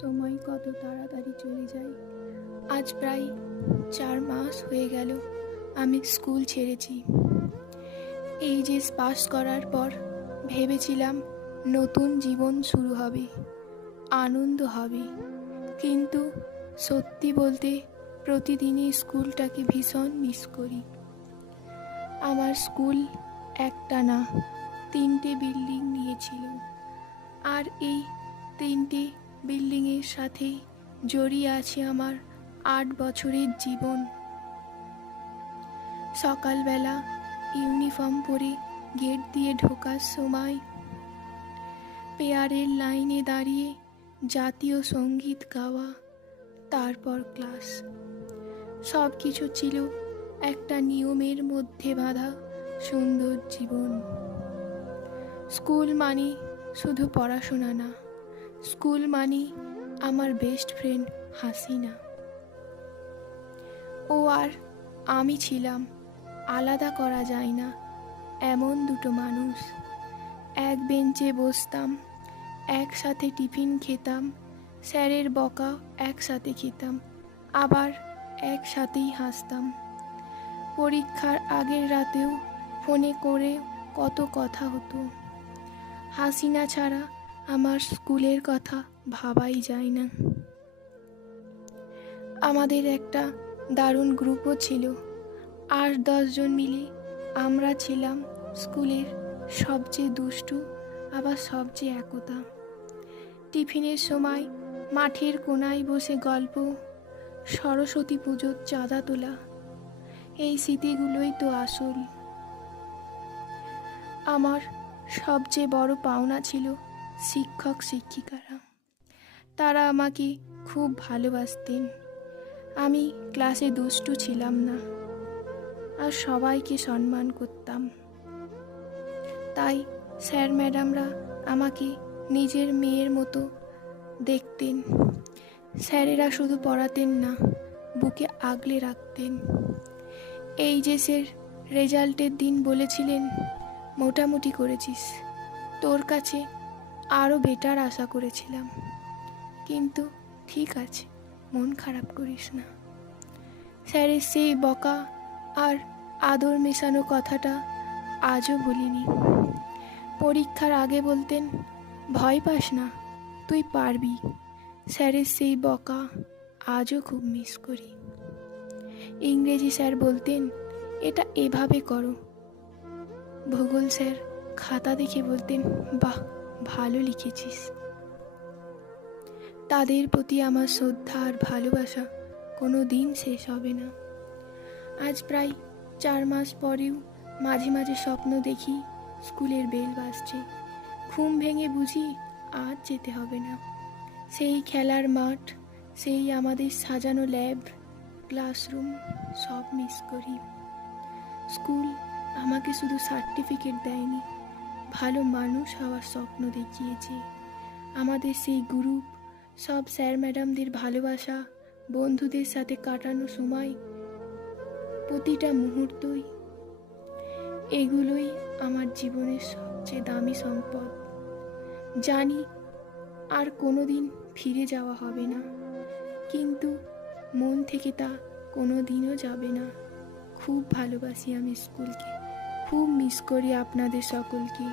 সময় কত তাড়াতাড়ি চলে যায়। আজ প্রায় 4 মাস হয়ে গেল আমি স্কুল ছেড়েছি। এইচএস পাস করার পর ভেবেছিলাম নতুন জীবন শুরু হবে, আনন্দ হবে। কিন্তু সত্যি বলতে প্রতিদিনই স্কুলটাকে ভীষণ মিস করি। আমার স্কুল একটা না, 3টে বিল্ডিং নিয়েছিল। আর এই 3টে বিল্ডিংয়ের সাথে জড়িয়ে আছে আমার 8 বছরের জীবন। সকালবেলা ইউনিফর্ম পরে গেট দিয়ে ঢোকার সময় পেয়ারের লাইনে দাঁড়িয়ে জাতীয় সঙ্গীত গাওয়া, তারপর ক্লাস, সব কিছু ছিল একটা নিয়মের মধ্যে বাঁধা সুন্দর জীবন। স্কুল মানে শুধু পড়াশোনা না, স্কুল মানে আমার বেস্ট ফ্রেন্ড হাসিনা। ও আর আমি ছিলাম আলাদা করা যায় না এমন দুটো মানুষ। এক বেঞ্চে বসতাম, একসাথে টিফিন খেতাম, স্যারের বকা একসাথে খেতাম, আবার একসাথেই হাসতাম। পরীক্ষার আগের রাতেও ফোনে করে কত কথা হতো। হাসিনা ছাড়া আমার স্কুলের কথা ভাবাই যায় না। আমাদের একটা দারুণ গ্রুপও ছিল। 8-10 জন মিলে আমরা ছিলাম স্কুলের সবচেয়ে দুষ্টু, আবার সবচেয়ে একতা। টিফিনের সময় মাঠের কোনায় বসে গল্প, সরস্বতী পুজোর চাঁদা তোলা, এই স্মৃতিগুলোই তো আসল। আমার সবচেয়ে বড় পাওনা ছিল শিক্ষক শিক্ষিকারা। তারা আমাকে খুব ভালোবাসতেন। আমি ক্লাসে দুষ্টু ছিলাম না, আর সবাইকে সম্মান করতাম। তাই স্যার ম্যাডামরা আমাকে নিজের মেয়ের মতো দেখতেন। স্যারেরা শুধু পড়াতেন না, বুকে আগলে রাখতেন। এইচএসের রেজাল্টের দিন বলেছিলেন, মোটামুটি করেছিস, তোর কাছে আরও বেটার আশা করেছিলাম, কিন্তু ঠিক আছে, মন খারাপ করিস না। স্যারের সেই বকা আর আদর মেশানো কথাটা আজও ভুলিনি। পরীক্ষার আগে বলতেন, ভয় পাস না, তুই পারবি। স্যারের সেই বকা আজও খুব মিস করি। ইংরেজি স্যার বলতেন, এটা এভাবে করো। ভূগোল স্যার খাতা দেখে বলতেন, বাহ, ভালো লিখেছিস। তাদের প্রতি আমার শ্রদ্ধা আর ভালোবাসা কোনো দিন শেষ হবে না। আজ প্রায় 4 মাস পরেও মাঝে মাঝে স্বপ্ন দেখি স্কুলের বেল বাজছে। ঘুম ভেঙে বুঝি আজ যেতে হবে না। সেই খেলার মাঠ, সেই আমাদের সাজানো ল্যাব, ক্লাসরুম, সব মিস করি। স্কুল আমাকে শুধু সার্টিফিকেট দেয়নি, ভালো মানুষ হওয়ার স্বপ্ন দেখিয়েছে। আমাদের সেই গ্রুপ, সব স্যার ম্যাডামদের ভালোবাসা, বন্ধুদের সাথে কাটানো সময়, প্রতিটা মুহূর্তই, এগুলোই আমার জীবনের সবচেয়ে দামি সম্পদ। জানি আর কোনো দিন ফিরে যাওয়া হবে না, কিন্তু মন থেকে তা কোনো দিনও যাবে না। খুব ভালোবাসি আমি স্কুলকে, খুব মিস করি আপনাদের সকলকে।